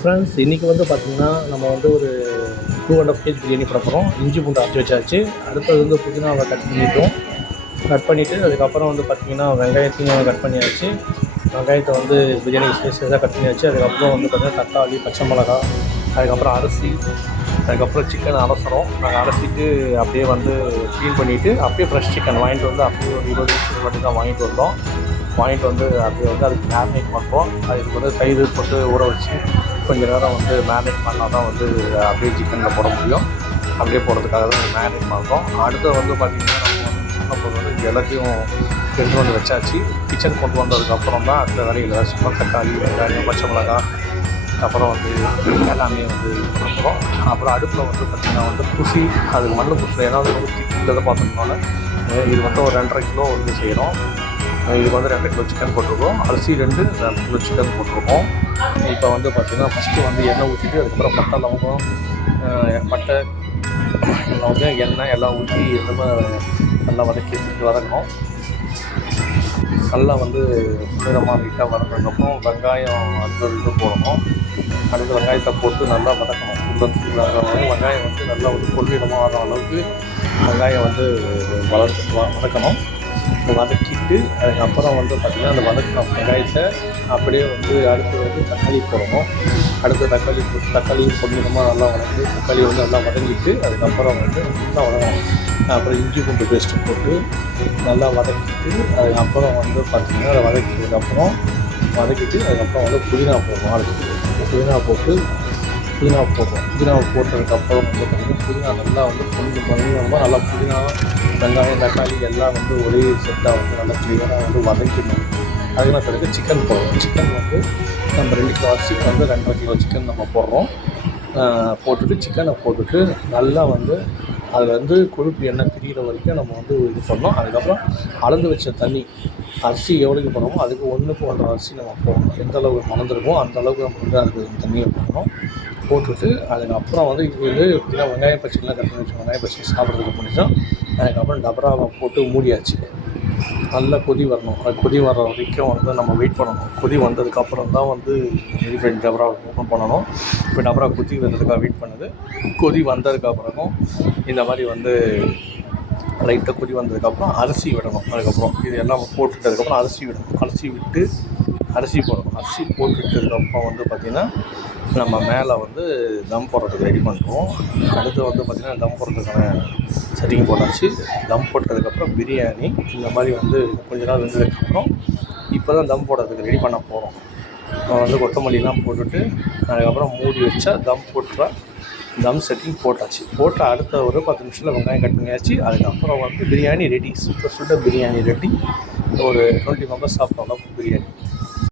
Friends இன்றைக்கி வந்து பார்த்திங்கன்னா நம்ம வந்து ஒரு 2.5 கேஜி பிரியாணி பண்ண போகிறோம். இஞ்சி பூண்டு அரைச்சி வச்சாச்சு. அடுத்தது வந்து புதினாவை கட் பண்ணிவிட்டு அதுக்கப்புறம் வந்து பார்த்திங்கன்னா வெங்காயத்தையும் கட் பண்ணியாச்சு. வெங்காயத்தை வந்து பிரியாணி சைஸாக கட் பண்ணியாச்சு. அதுக்கப்புறம் வந்து பார்த்திங்கன்னா தக்காளி, பச்சை மிளகா, அதுக்கப்புறம் அரிசி, அதுக்கப்புறம் சிக்கன் அலசுகிறோம். நாங்கள் அலசிட்டு அப்படியே வந்து க்ளீன் பண்ணிவிட்டு அப்படியே ஃப்ரெஷ் சிக்கன் வாங்கிட்டு வந்து அப்படியே ஒரு 20 நிமிஷத்துக்கு மட்டும் தான் வாங்கிட்டு வந்தோம். வாங்கிட்டு வந்து அப்படியே வந்து அதுக்கு மேரினேட் பண்ணுறோம். அதுக்கு வந்து தயிர் போட்டு ஊற வச்சு கொஞ்சம் நேரம் வந்து மேரினேட் பண்ணால் தான் வந்து அப்படியே சிக்கனில் போட முடியும். அப்படியே போடுறதுக்காக தான் மேரினேட் பண்ணுறோம். அடுத்து வந்து பார்த்திங்கன்னா நம்ம வந்து வந்து எல்லாத்தையும் எடுத்து வந்து வச்சாச்சு. கிச்சன் கொண்டு வந்ததுக்கப்புறம் தான் அடுத்த வேலையில் சும்மா தக்காளி, வெங்காயம், பச்சை மிளகாய், அப்புறம் வந்து எல்லாமே வந்து இது பண்ணுறோம். அப்புறம் அடுப்பில் வந்து பார்த்திங்கன்னா வந்து குசி அது மண் குசில் ஏதாவது வந்து திக்கில் பார்த்துருக்கோன்னா இது வந்து ஒரு 2.5 கிலோ வந்து செய்கிறோம். இதுக்கு வந்து 2 கிலோ சிக்கன் போட்டிருக்கோம். அரிசி 2 கிலோ சிக்கன் போட்டிருக்கோம். இப்போ வந்து பார்த்திங்கன்னா ஃபஸ்ட்டு வந்து எண்ணெய் ஊற்றிட்டு அதுக்கப்புறம் பட்டை, லவங்கம், எண்ணெய் எல்லாம் ஊற்றி எல்லாமே நல்லா வதக்கணும். நல்லா வந்து நிறமாக நீட்டாக வதக்கினதுக்கப்புறம் வெங்காயம் அடுத்தது போடணும். அடுத்த வெங்காயத்தை போட்டு நல்லா வதக்கணும். வெங்காயம் வந்து நல்லா வந்து பொன்னிறமாக வர அளவுக்கு வெங்காயம் வந்து வதக்கணும். வதக்கிட்டு அதுக்கப்புறம் வந்து பார்த்திங்கன்னா அந்த வதக்கின வெங்காயத்தை அப்படியே வந்து அடுத்து வந்து தக்காளி போடணும். அடுத்து தக்காளியும் பொன்னிறமாக நல்லா வதக்கி தக்காளி வந்து நல்லா வதங்கிட்டு அதுக்கப்புறம் வந்து நல்லா வதங்கணும். அப்புறம் இஞ்சி பூண்டு பேஸ்ட்டு போட்டு நல்லா வதக்கிட்டு அதுக்கப்புறம் வந்து பார்த்திங்கன்னா அதை வதக்கிட்டதுக்கப்புறம் வந்து புதினா போடுவோம். அடுத்து புதினாவை போட்டதுக்கப்புறம் வந்து பார்த்திங்கன்னா புதினா நல்லா வந்து கொஞ்சம் நல்லா புதினா, வெங்காயம், தக்காளி எல்லாம் வந்து ஒரே செட்டாக வந்து நல்லா கிளியராக வந்து வதக்கிடணும். அதுக்கு பிறகு சிக்கன் போடுவோம். சிக்கன் வந்து நம்ம 2 கிலோ அரிசிக்கு வந்து 2.5 கிலோ சிக்கன் நம்ம போடுறோம். போட்டுட்டு சிக்கனை போட்டுட்டு நல்லா வந்து அதில் வந்து கொழுப்பு எண்ணெய் பிரிகிற வரைக்கும் நம்ம வந்து இது பண்ணோம். அதுக்கப்புறம் அளந்து வச்ச தண்ணி அரிசி எவ்வளோக்கு போடுறோமோ அதுக்கு 1க்கு 1.5 அரிசி நம்ம போடணும். எந்த அளவுக்கு மணந்துருக்கோ அந்த அளவுக்கு நம்ம வந்து அதுக்கு தண்ணியை போட்டுட்டு அதுக்கப்புறம் வந்து இது வந்து பார்த்திங்கன்னா வெங்காயம் பச்சைலாம் கட் பண்ணி வச்சு வெங்காயம் பச்சை சாப்பிட்றதுக்கு பண்ணிட்டோம். அதுக்கப்புறம் டபராவை போட்டு மூடியாச்சு. நல்லா கொதி வரணும். அது கொதி வர வரைக்கும் வந்து நம்ம வெயிட் பண்ணணும். கொதி வந்ததுக்கப்புறம் தான் வந்து டபரா ஓப்பன் பண்ணணும். இப்போ டபரா கொதி வந்ததுக்காக வெயிட் பண்ணுது. கொதி வந்ததுக்கப்புறமும் இந்த மாதிரி வந்து லைட்டாக கொதி வந்ததுக்கப்புறம் அரிசி விடணும். அதுக்கப்புறம் இது எல்லாம் போட்டுட்டதுக்கப்புறம் அரிசி போடணும். அரிசி போட்டுட்டதுக்கப்புறம் வந்து பார்த்திங்கன்னா நம்ம மேலே வந்து தம் போடுறதுக்கு ரெடி பண்ணுறோம். அடுத்து வந்து பார்த்திங்கன்னா தம் போடுறதுக்கான செட்டிங் போட்டாச்சு. தம் போட்டதுக்கப்புறம் பிரியாணி இந்த மாதிரி வந்து கொஞ்ச நாள் வெந்ததுக்கப்புறம் இப்போ தான் தம் போடுறதுக்கு ரெடி பண்ண போகிறோம். வந்து கொத்தமல்லிலாம் போட்டுட்டு அதுக்கப்புறம் மூடி வச்சா தம் செட்டிங் போட்டாச்சு. போட்டு அடுத்த ஒரு 10 நிமிஷத்தில் வெங்காயம் கட் பண்ணியாச்சு. அதுக்கப்புறம் வந்து பிரியாணி ரெடி. சுட பிரியாணி ரெடி. ஒரு 20 மெம்பர்ஸ் சாப்பிட்ற அளவுக்கு பிரியாணி.